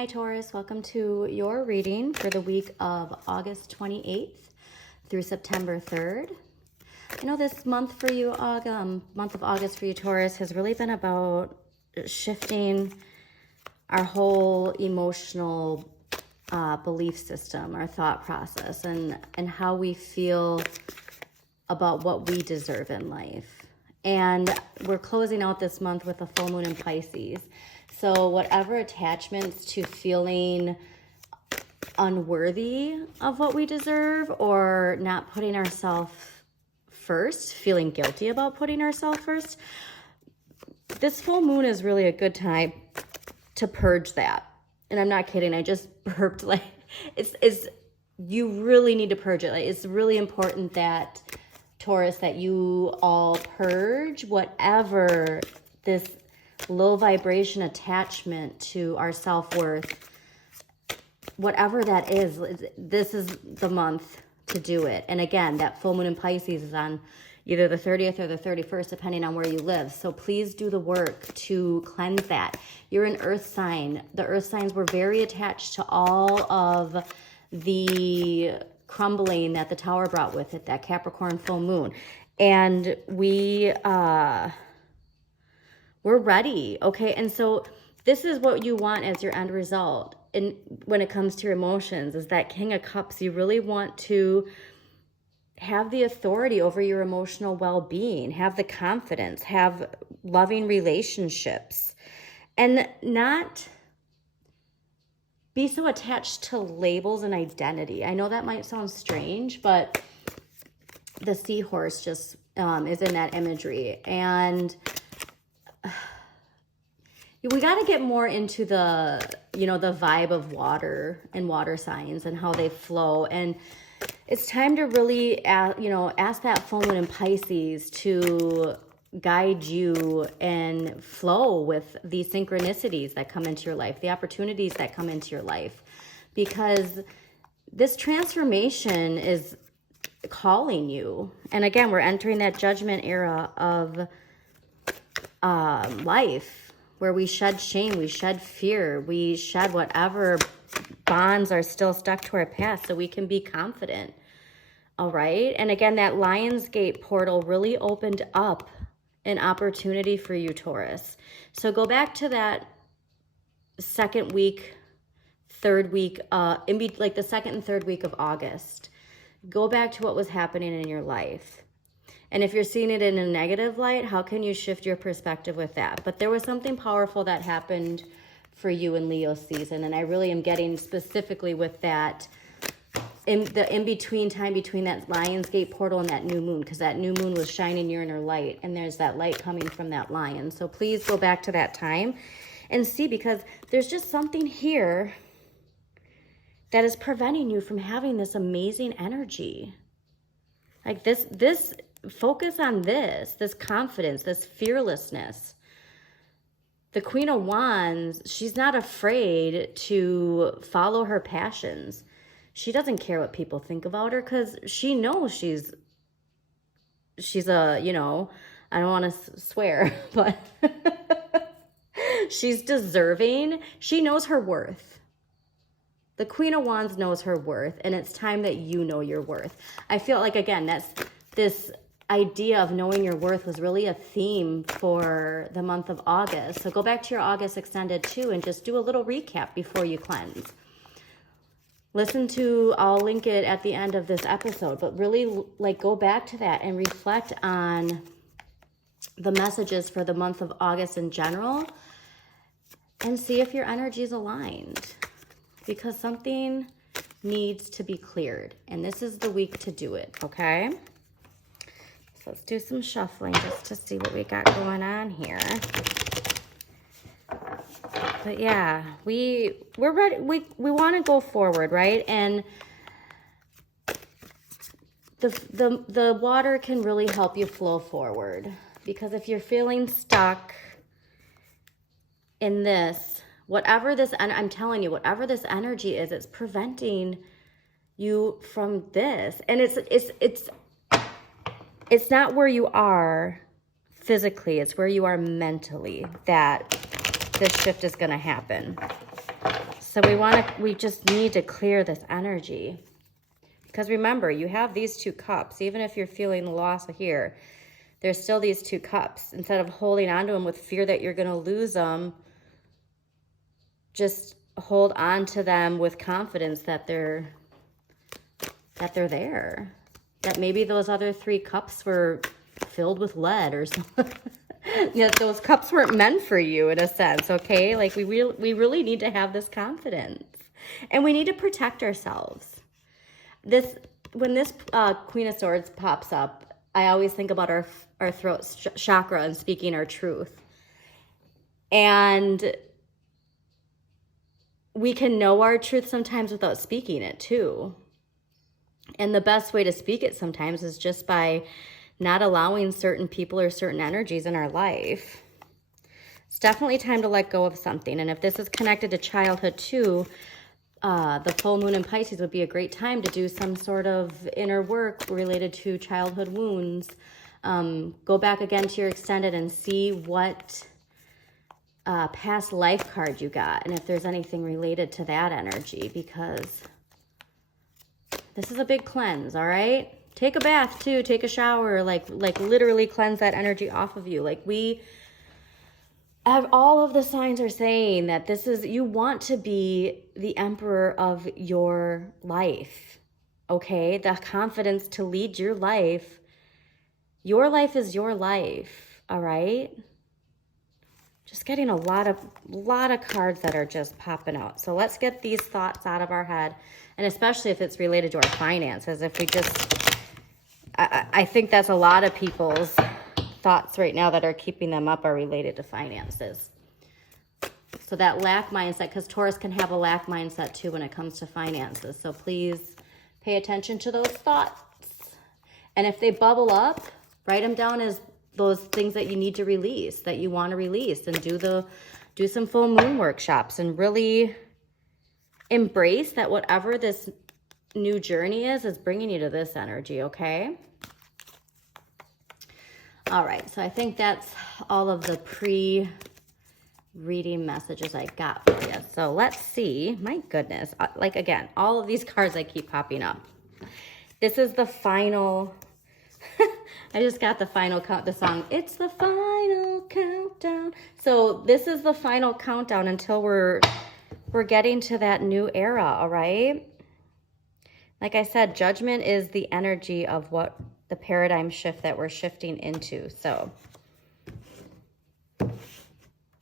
Hi Taurus, welcome to your reading for the week of August 28th through September 3rd. I know this month for you, month of August for you Taurus, has really been about shifting our whole emotional belief system, our thought process, and how we feel about what we deserve in life. And we're closing out this month with a full moon in Pisces. So whatever attachments to feeling unworthy of what we deserve or not putting ourselves first, feeling guilty about putting ourselves first, this full moon is really a good time to purge that. And I'm not kidding, I just burped. Like it's you really need to purge it. Like it's really important that Taurus, that you all purge whatever this low vibration attachment to our self-worth, whatever that is. This is the month to do it. And again, that full moon in Pisces is on either the 30th or the 31st, depending on where you live. So please do the work to cleanse that. You're an earth sign. The earth signs were very attached to all of the crumbling that the tower brought with it, that Capricorn full moon. And we're ready, okay? And so this is what you want as your end result. And when it comes to your emotions, is that King of Cups. You really want to have the authority over your emotional well-being, have the confidence, have loving relationships, and not be so attached to labels and identity. I know that might sound strange, but the seahorse just is in that imagery. And we got to get more into the, the vibe of water and water signs and how they flow. And it's time to really, ask that full moon in Pisces to guide you and flow with the synchronicities that come into your life, the opportunities that come into your life, because this transformation is calling you. And again, we're entering that judgment era of life, where we shed shame, we shed fear, we shed whatever bonds are still stuck to our past so we can be confident. All right. And again, that Lionsgate portal really opened up an opportunity for you, Taurus. So go back to that second week, third week, like the second and third week of August. Go back to what was happening in your life. And if you're seeing it in a negative light, how can you shift your perspective with that? But there was something powerful that happened for you in Leo season. And I really am getting specifically with that in the in-between time between that Lionsgate portal and that new moon, because that new moon was shining your inner light, and there's that light coming from that lion. So please go back to that time and see, because there's just something here that is preventing you from having this amazing energy. Like this focus on this confidence, this fearlessness. The Queen of Wands, she's not afraid to follow her passions. She doesn't care what people think about her, because she knows she's a, I don't want to swear, but she's deserving. She knows her worth. The Queen of Wands knows her worth, and it's time that you know your worth. I feel like, again, this idea of knowing your worth was really a theme for the month of August. So go back to your August extended too and just do a little recap before you cleanse. I'll link it at the end of this episode, but really go back to that and reflect on the messages for the month of August in general and see if your energy is aligned, because something needs to be cleared, and this is the week to do it, okay? So let's do some shuffling just to see what we got going on here. But yeah, we're ready. We want to go forward, right? And the water can really help you flow forward, because if you're feeling stuck in this, and I'm telling you, whatever this energy is, it's preventing you from this. And it's not where you are physically, it's where you are mentally that this shift is going to happen. So we just need to clear this energy. Because remember, you have these 2 cups. Even if you're feeling the loss here, there's still these 2 cups. Instead of holding on to them with fear that you're going to lose them, just hold on to them with confidence that they're there. That maybe those other 3 cups were filled with lead or something. Yeah, those cups weren't meant for you in a sense, okay? Like we really need to have this confidence. And we need to protect ourselves. When this Queen of Swords pops up, I always think about our throat chakra and speaking our truth. And we can know our truth sometimes without speaking it too. And the best way to speak it sometimes is just by not allowing certain people or certain energies in our life. It's definitely time to let go of something. And if this is connected to childhood too, the full moon in Pisces would be a great time to do some sort of inner work related to childhood wounds. Go back again to your extended and see what past life card you got, and if there's anything related to that energy, because this is a big cleanse, all right? Take a bath too, take a shower, like literally cleanse that energy off of you. Like we have, all of the signs are saying that this is, you want to be the emperor of your life, okay? The confidence to lead your life. Your life is your life, all right? Just getting a lot of cards that are just popping out. So let's get these thoughts out of our head, and especially if it's related to our finances. If we just, I think that's a lot of people's thoughts right now that are keeping them up are related to finances. So that lack mindset, because Taurus can have a lack mindset too when it comes to finances. So please pay attention to those thoughts. And if they bubble up, write them down as those things that you need to release, that you want to release, and do some full moon workshops and really embrace that whatever this new journey is bringing you to this energy, okay? All right, so I think that's all of the pre-reading messages I got for you. So let's see. My goodness. Like, again, all of these cards that keep popping up. This is the final... I just got the final count, the song. It's the final countdown. So this is the final countdown until we're getting to that new era, all right? Like I said, judgment is the energy of what the paradigm shift that we're shifting into. So,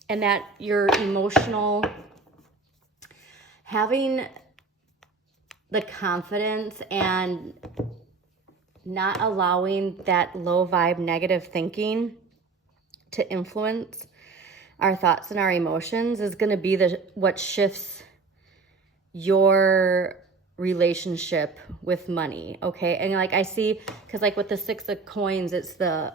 and that your emotional, having the confidence and not allowing that low vibe negative thinking to influence our thoughts and our emotions is going to be what shifts your relationship with money, okay? And like I see, because like with the 6 of coins, it's the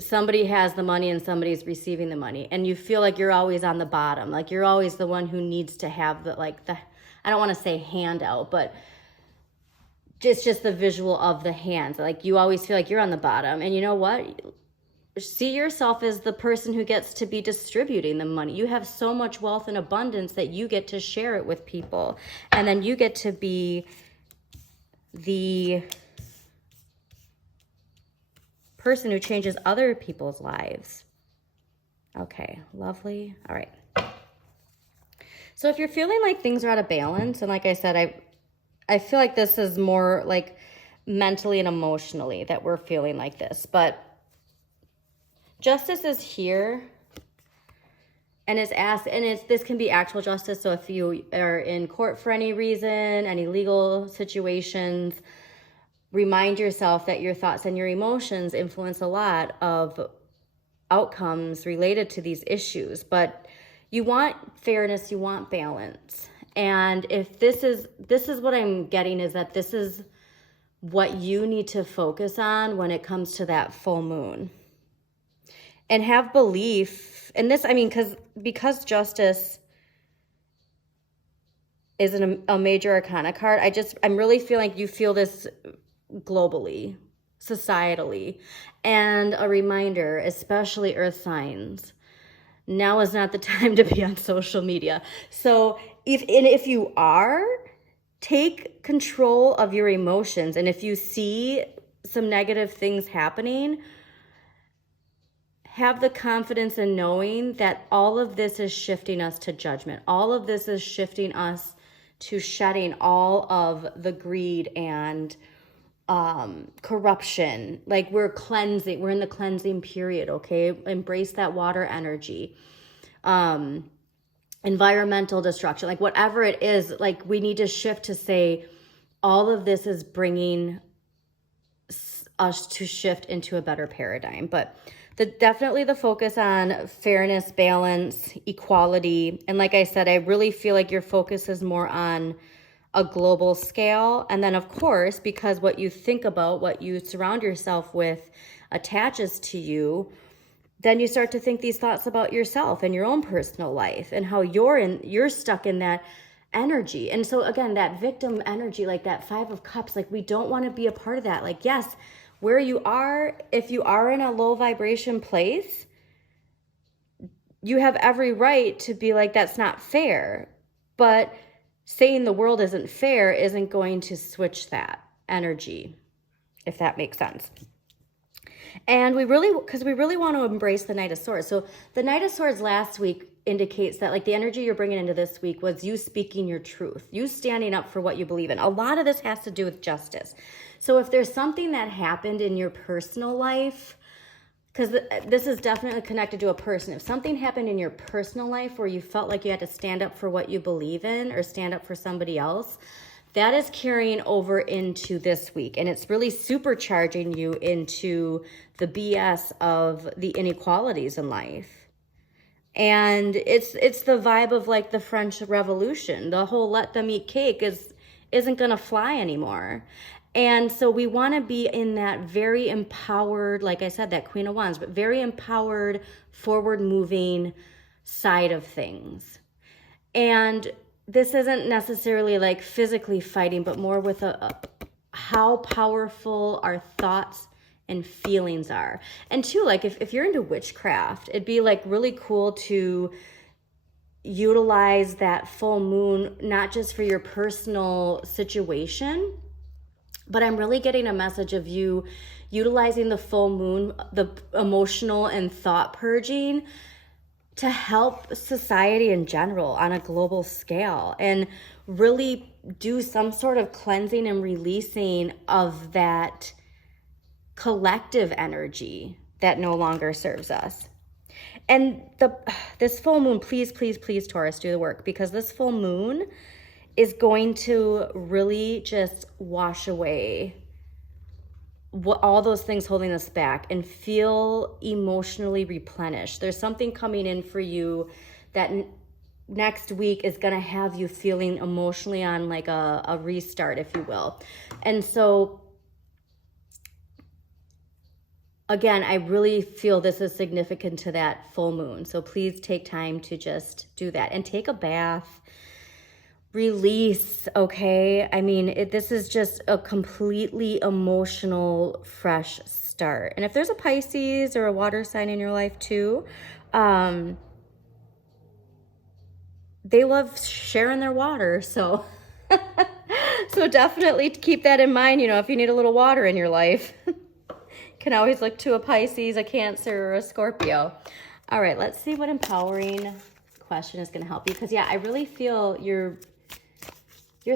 somebody has the money and somebody's receiving the money, and you feel like you're always on the bottom, like you're always the one who needs to have the, like the, I don't want to say handout, but it's just the visual of the hands. Like you always feel like you're on the bottom. And you know what? See yourself as the person who gets to be distributing the money. You have so much wealth and abundance that you get to share it with people. And then you get to be the person who changes other people's lives. Okay, lovely. All right. So if you're feeling like things are out of balance, and like I said, I feel like this is more like mentally and emotionally that we're feeling like this, but justice is here and is asked, and this can be actual justice. So if you are in court for any reason, any legal situations, remind yourself that your thoughts and your emotions influence a lot of outcomes related to these issues, but you want fairness, you want balance. And if this is what I'm getting, is that this is what you need to focus on when it comes to that full moon. And have belief in this. I mean, because justice is a major arcana card, I'm really feeling like you feel this globally, societally. And a reminder, especially earth signs, now is not the time to be on social media. So if you are, take control of your emotions. And if you see some negative things happening, have the confidence in knowing that all of this is shifting us to judgment. All of this is shifting us to shedding all of the greed and corruption. Like we're cleansing, we're in the cleansing period, okay? Embrace that water energy. Environmental destruction, like whatever it is, like we need to shift to say all of this is bringing us to shift into a better paradigm. But definitely the focus on fairness, balance, equality. And like I said, I really feel like your focus is more on a global scale. And then of course, because what you think about, what you surround yourself with attaches to you, then you start to think these thoughts about yourself and your own personal life and how you're stuck in that energy. And so again, that victim energy, like that 5 of Cups, like we don't want to be a part of that. Like, yes, where you are, if you are in a low vibration place, you have every right to be like, that's not fair. But saying the world isn't fair isn't going to switch that energy, if that makes sense. And because we really want to embrace the Knight of Swords. So the Knight of Swords last week indicates that like the energy you're bringing into this week was you speaking your truth, you standing up for what you believe in. A lot of this has to do with justice. So if there's something that happened in your personal life, because this is definitely connected to a person. If something happened in your personal life where you felt like you had to stand up for what you believe in or stand up for somebody else, that is carrying over into this week. And it's really supercharging you into the BS of the inequalities in life. And it's the vibe of like the French Revolution. The whole let them eat cake isn't going to fly anymore. And so we want to be in that very empowered, like I said, that Queen of Wands, but very empowered, forward moving side of things. And this isn't necessarily like physically fighting, but more with how powerful our thoughts and feelings are. And two, like if you're into witchcraft, it'd be like really cool to utilize that full moon, not just for your personal situation, but I'm really getting a message of you utilizing the full moon, the emotional and thought purging, to help society in general on a global scale and really do some sort of cleansing and releasing of that collective energy that no longer serves us. And this full moon, please, please, please, Taurus, do the work, because this full moon is going to really just wash away all those things holding us back and feel emotionally replenished. There's something coming in for you that next week is going to have you feeling emotionally on like a restart, if you will. And so again, I really feel this is significant to that full moon. So please take time to just do that and take a bath. Release, okay? I mean, this is just a completely emotional, fresh start. And if there's a Pisces or a water sign in your life too, they love sharing their water. So, so definitely keep that in mind. You know, if you need a little water in your life, you can always look to a Pisces, a Cancer, or a Scorpio. All right, let's see what empowering question is going to help you. Because yeah, I really feel your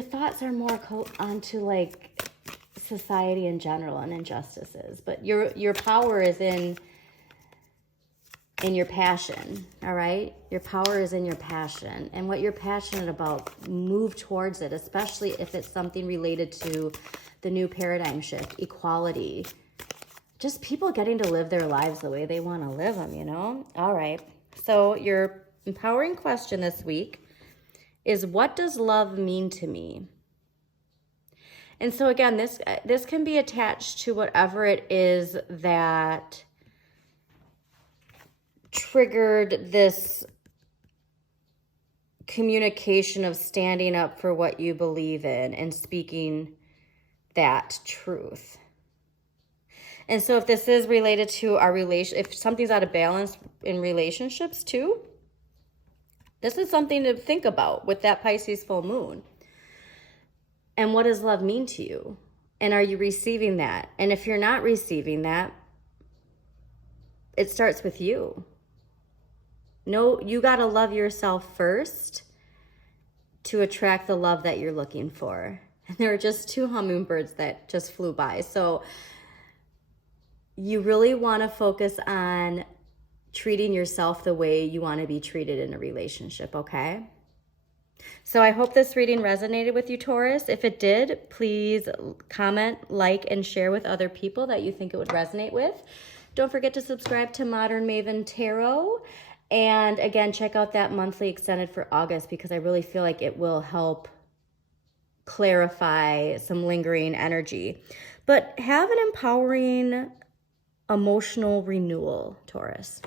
thoughts are more onto like society in general and injustices, but your power is in your passion. All right, your power is in your passion, and what you're passionate about, move towards it, especially if it's something related to the new paradigm shift, equality, just people getting to live their lives the way they want to live them, you know? All right, so your empowering question this week is, what does love mean to me? And so again, this can be attached to whatever it is that triggered this communication of standing up for what you believe in and speaking that truth. And so if this is related to our if something's out of balance in relationships too, this is something to think about with that Pisces full moon. And what does love mean to you? And are you receiving that? And if you're not receiving that, it starts with you. No, you got to love yourself first to attract the love that you're looking for. And there are just 2 hummingbirds that just flew by. So you really want to focus on treating yourself the way you want to be treated in a relationship, okay? So I hope this reading resonated with you, Taurus. If it did, please comment, like, and share with other people that you think it would resonate with. Don't forget to subscribe to Modern Maven Tarot. And again, check out that monthly extended for August, because I really feel like it will help clarify some lingering energy. But have an empowering emotional renewal, Taurus.